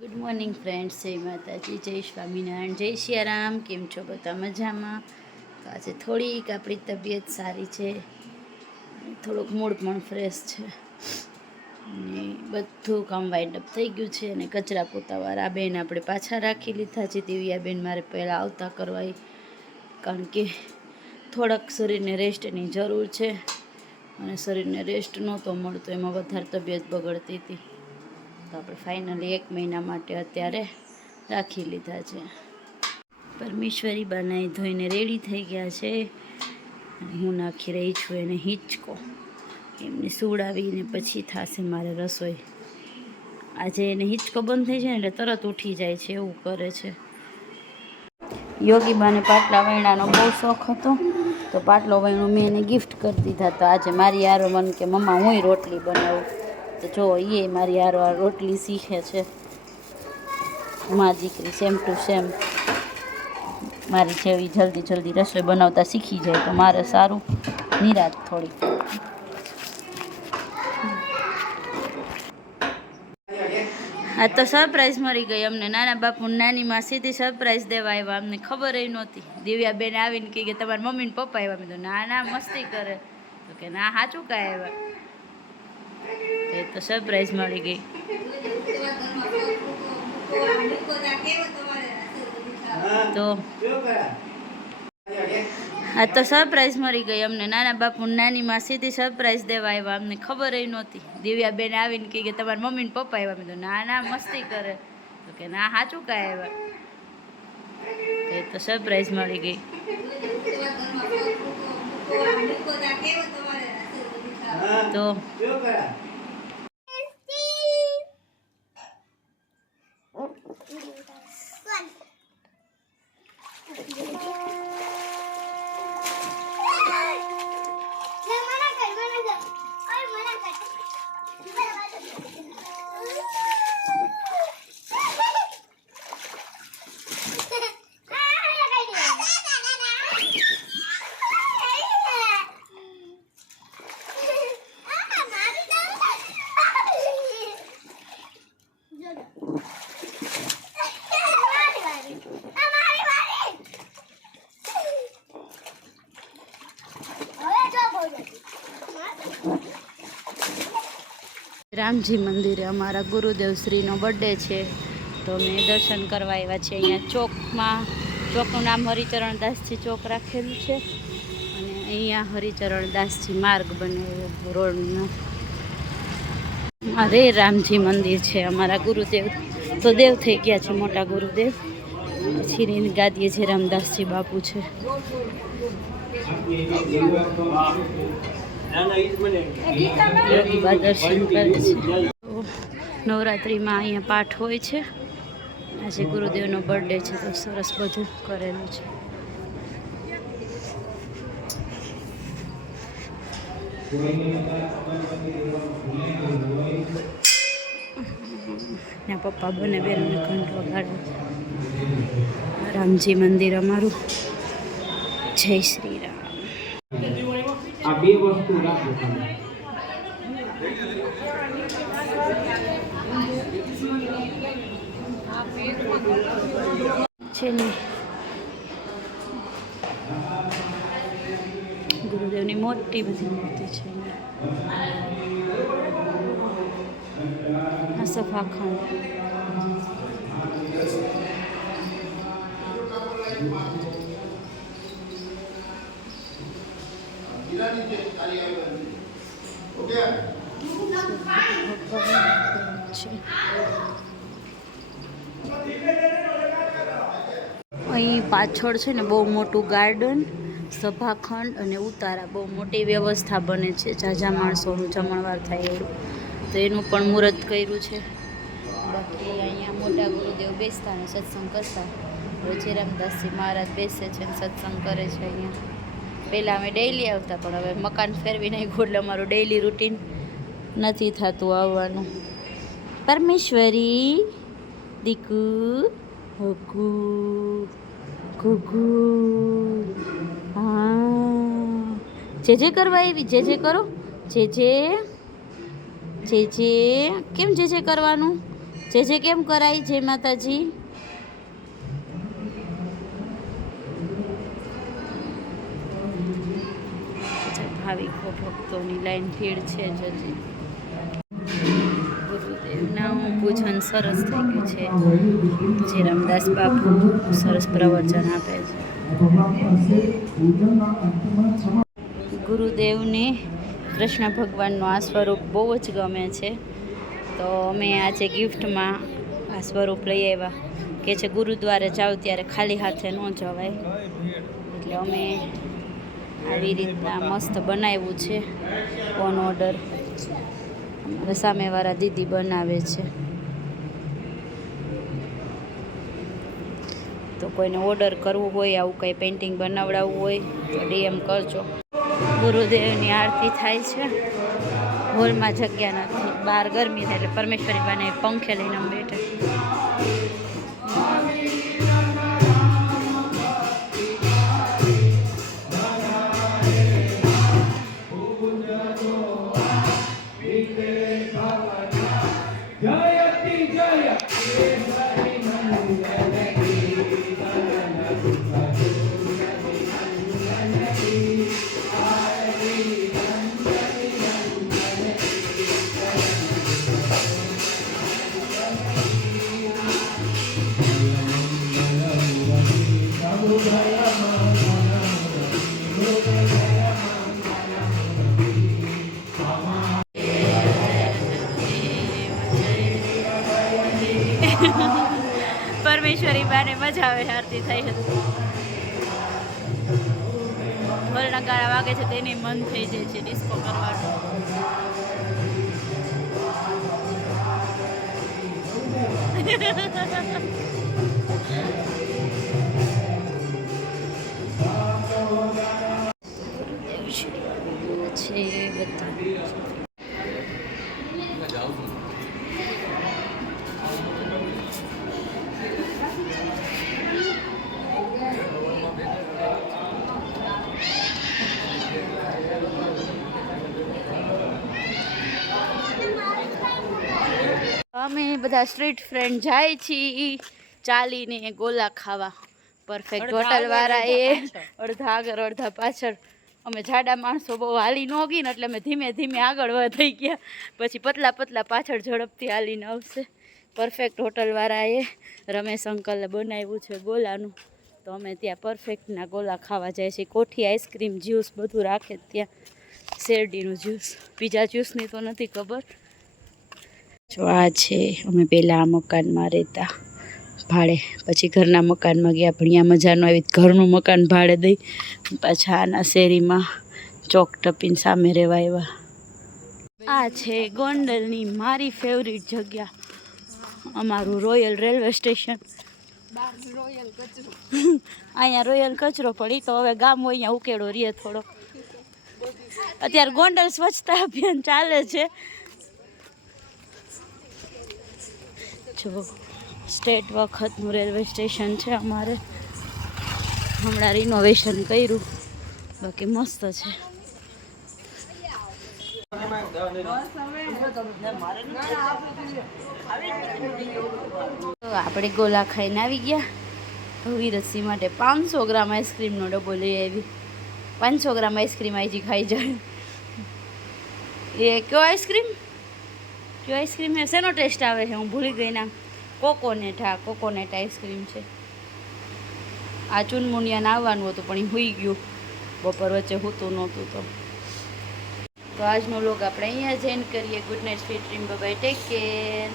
Good morning friends, જય માતાજી, જય સ્વામિનારાયણ, જય સિયારામ. કેમ છો બધા? મજામાં? તો આજે થોડીક આપણી તબિયત સારી છે અને થોડુંક મૂડ પણ ફ્રેશ છે અને બધું કામ વાઇન્ડઅપ થઈ ગયું છે અને કચરા પોતાવાળા બેન આપણે પાછા રાખી લીધા છે. દિવ્યાબેન મારે પહેલાં આવતા કરવાય, કારણ કે થોડાક શરીરને રેસ્ટની જરૂર છે અને શરીરને રેસ્ટ નહોતો મળતો, એમાં વધારે તબિયત બગડતી હતી. તો આપણે ફાઇનલી 1 મહિના માટે અત્યારે રાખી લીધા છે. પરમેશ્વરી બનાવી ધોઈને રેડી થઈ ગયા છે અને હું નાખી રહી છું એને હિંચકો. એમને સુવડાવીને પછી થશે મારે રસોઈ. આજે એને હિંચકો બંધ થઈ જાય ને એટલે તરત ઉઠી જાય છે, એવું કરે છે. યોગીબાને પાટલા વૈણાનો બહુ શોખ હતો, તો પાટલો વૈણું મેં એને ગિફ્ટ કરી દીધા. તો આજે મારી યારો મને કે મમ્મા હુંય રોટલી બનાવું. તો જો એ મારી યારો આ રોટલી શીખે છે. મા દીકરી સેમ ટુ સેમ મારી જેવી જલ્દી રસોઈ બનાવતા શીખી જાય તો મારે સારું, નિરાત થોડી. આ તો સરપ્રાઈઝ મળી ગઈ અમને. નાના બાપુ નાની માં સીધી સરપ્રાઈઝ દેવા આવ્યા, અમને ખબર ય નહોતી. દિવ્યાબેન આવીને કહે કે તમારા મમ્મી ને પપ્પા આવ્યા. મેં તો ના મસ્તી કરે. તો કે ના, સાચું કાંઈ આવ્યા. એ તો સરપ્રાઈઝ મળી ગઈ. તો આ તો સરપ્રાઈઝ મળી ગઈ અમને. નાના બાપુ નાની માં સીધી સરપ્રાઈઝ દેવા આવ્યા, અમને ખબર ય નહોતી. દિવ્યાબેન આવીને કહે કે તમારા મમ્મી ને પપ્પા આવ્યા. મેં તો ના મસ્તી કરે. તો કે ના, સાચું કાંઈ આવ્યા. એ તો સરપ્રાઈઝ મળી ગઈ. તો રામજી મંદિરે અમારા ગુરુદેવ શ્રીનો બર્થડે છે, તો અમે દર્શન કરવા આવ્યા છે. અહીંયા ચોકમાં, ચોકનું નામ હરિચરણદાસજી ચોક રાખેલું છે અને અહીંયા હરિચરણદાસજી માર્ગ બનાવ્યો રોડનો. અરે રામજી મંદિર છે. અમારા ગુરુદેવ તો દેવ થઈ ગયા છે, મોટા ગુરુદેવ. પછીની ગાદીએ છે રામદાસજી બાપુ છે. યોગીબા દર્શન કરે છે. નવરાત્રિમાં અહીંયા પાઠ હોય છે. આજે ગુરુદેવનો બર્થડે છે, તો સરસ બધું કરેલું છે. ના પપ્પા બને બેનને ઘંટ વગાડે છે. રામજી મંદિર અમારું. જય શ્રી રામ. આ બે વસ્તુ રાખો છે ને. ગુરુદેવની મોટી બધી મૂર્તિ છે. આ સફાખંડ. અહીં પાછળ છે ને બહુ મોટું ગાર્ડન, સભાખંડ અને ઉતારા, બહુ મોટી વ્યવસ્થા બને છે. ઝાઝા માણસોનું જમણવાર થાય એવું, તો એનું પણ મુહૂર્ત કર્યું છે. બાકી અહીંયા મોટા ગુરુદેવ બેસતા અને સત્સંગ કરતા. હવે રામદાસજી મહારાજ બેસે છે અને સત્સંગ કરે છે અહીંયા. પહેલાં અમે ડેઈલી આવતા, પણ હવે મકાન ફેરવી નાખ્યું એટલે અમારું ડેઈલી રૂટીન નથી થતું આવવાનું. પરમેશ્વરી દીકુ હગુ ઘુઘુ. હા, જે કરવા આવી, જે કરો, જે કેમ જે કરવાનું. જે કેમ કરાય? જય માતાજી. ભાવિકો ભક્તોની લાઈન ભીડ છે જજી. ગુરુદેવના પૂજન સરસ થઈ ગયું છે. જે રામદાસ બાપુ સરસ પ્રવચન આપે છે. ગુરુદેવને કૃષ્ણ ભગવાનનું આ સ્વરૂપ બહુ જ ગમે છે. તો અમે આજે ગિફ્ટમાં આ સ્વરૂપ લઈ આવ્યા. કે છે ગુરુદ્વારે જાઓ ત્યારે ખાલી હાથે ન જવાય, એટલે અમે આવી રીતના મસ્ત બનાવ્યું છે ઓન ઓર્ડર. અમારા સામેવાળા દીદી બનાવે છે. તો કોઈને ઓર્ડર કરવું હોય, આવું કંઈ પેઇન્ટિંગ બનાવડાવવું હોય તો DM કરજો. ગુરુદેવની આરતી થાય છે. હોલમાં જગ્યા નથી, બહાર ગરમી થાય એટલે પરમેશ્વરી બાને પંખે લઈને અમે બેઠા. પરમેશ્વરી બાને મજા આવે આરતી થઈ હતી. ઢોલના ગાળા વાગે છે તેને મન થઈ જાય છે ડિસ્કો કરવાનું. છે બધા અમે બધા સ્ટ્રીટ ફ્રેન્ડ જાય છીએ ચાલીને ગોલા ખાવા. પરફેક્ટ હોટલ વાળા એ અડધા આગળ અડધા પાછળ. અમે જાડા માણસો બહુ હાલી ન ગઈ ને એટલે અમે ધીમે ધીમે આગળ વધી ગયા. પછી પતલા પતલા પાછળ ઝડપથી હાલીને આવશે. પરફેક્ટ હોટલ વાળાએ રમેશ અંકલે બનાવ્યું છે ગોલાનું, તો અમે ત્યાં પરફેક્ટના ગોલા ખાવા જાય છે. કોઠી આઈસ્ક્રીમ જ્યુસ બધું રાખે ત્યાં. શેરડીનું જ્યુસ, બીજા જ્યુસની તો નથી ખબર. જો આ છે, અમે પહેલાં આ મકાનમાં રહેતા ભાડે, પછી ઘરના મકાનમાં ગયા. ભણ્યા મજા ન આવી, ઘરનું મકાન ભાડે દઈ પાછા આના શેરીમાં ચોક ટપીને સામે રહેવા આવ્યા. આ છે ગોંડલની મારી ફેવરિટ જગ્યા, અમારું રોયલ રેલવે સ્ટેશન. અહીંયા રોયલ કચરો પડી તો હવે ગામ હોય અહીંયા ઉકેડો રહીએ થોડો. અત્યારે ગોંડલ સ્વચ્છતા અભિયાન ચાલે છે. જો સ્ટેટ વખતનું રેલવે સ્ટેશન છે અમારે, હમણાં રિનોવેશન કર્યું, બાકી મસ્ત છે. આપણે ગોલા ખાઈને આવી ગયા. ભવી રસી માટે 500 ગ્રામ આઈસ્ક્રીમનો ડબ્બો લઈ આવી. 500 ગ્રામ આઈસ્ક્રીમ આઈજી ખાઈ જાય. એ કયો આઈસ્ક્રીમ હે? શેનો ટેસ્ટ આવે છે? હું ભૂલી ગઈ નામ. કોકોનેટ. હા, કોકોનેટ આઈસ્ક્રીમ છે. આ ચુનમુનિયાને આવવાનું હતું પણ એ સૂઈ ગયું, બપોર વચ્ચે સૂતું નહોતું. તો આજનો વ્લોગ આપણે અહીંયા જ એન્ડ કરીએ. Good night, sweet dream, bye bye, take care.